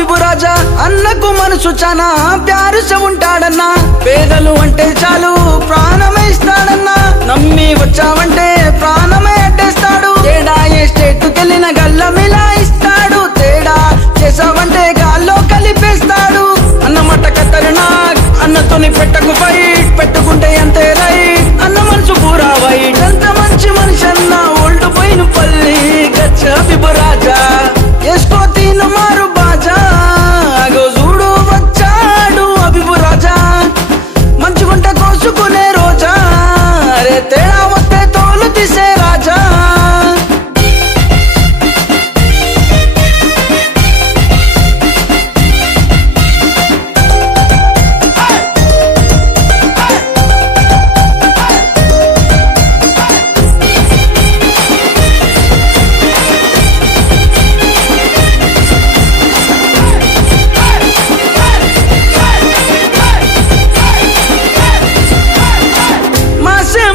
అబిబు రాజా అన్నకు మనసు చానా ప్యారుస ఉంటాడన్నా పేదలు అంటే చాలు ప్రాణమే ఇస్తాడన్నా నమ్మి వచ్చావంటే ప్రాణమే అడ్డేస్తాడు తేడా ఏ స్టేట్కెళ్ళిన గల్లమిలా ఇస్తాడు తేడా చేసావంటే గాల్లో కలిపేస్తాడు అన్నమాట ఖతర్నాక్ అన్నతోని పెట్టకు ఫైట్ పెట్టుకుంటే అంతే రైట్ అన్న మనసు పూరా వైట్ ఎంత మంచి మనిషి అన్న ఓల్డ్ పోయిన పల్లి గచ్చ అబిబు రాజా ఎస్కో తీను మారు బాజా అగో చూడు వచ్చాడు అబిబు రాజా మంచుగుంట కోసుకునే రోజా అరే తేడా వస్తే తోలు తీసే రాజా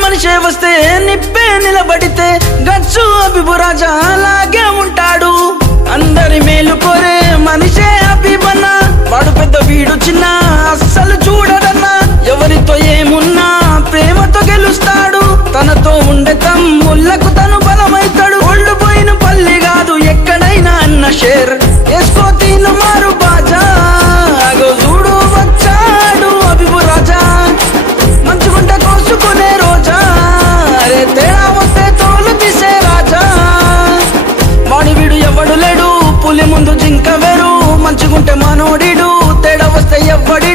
మనిషే వస్తే నిప్పే నిలబడితే గచ్చు అబిబు రాజా అలాగే ఉంటాడు అందరి మేలు కోరే మనిషే అబిబన్న వాడు పెద్ద వీడు చిన్న అస్సలు చూడడన్నా ఎవరితో ఏమున్నా ప్రేమతో గెలుస్తాడు తనతో ఉండే తమ్ముళ్ళకు తను బలమైతాడు ఒళ్ళు పోయిన పల్లి కాదు ఎక్కడైనా అన్న షేర్ ఎస్కో తీను మారు బాజా అగో చూడు వచ్చాడు అబిబు రాజా మంచుగుంట కోసుకునే రోజా అరే తేడా వస్తే తోలు తీసే రాజా వాడి వీడు ఎవడు లేడు పులి ముందు జింక వేరు మంచుగుంటే మనోడిడు తేడా వస్తే ఎవ్వడి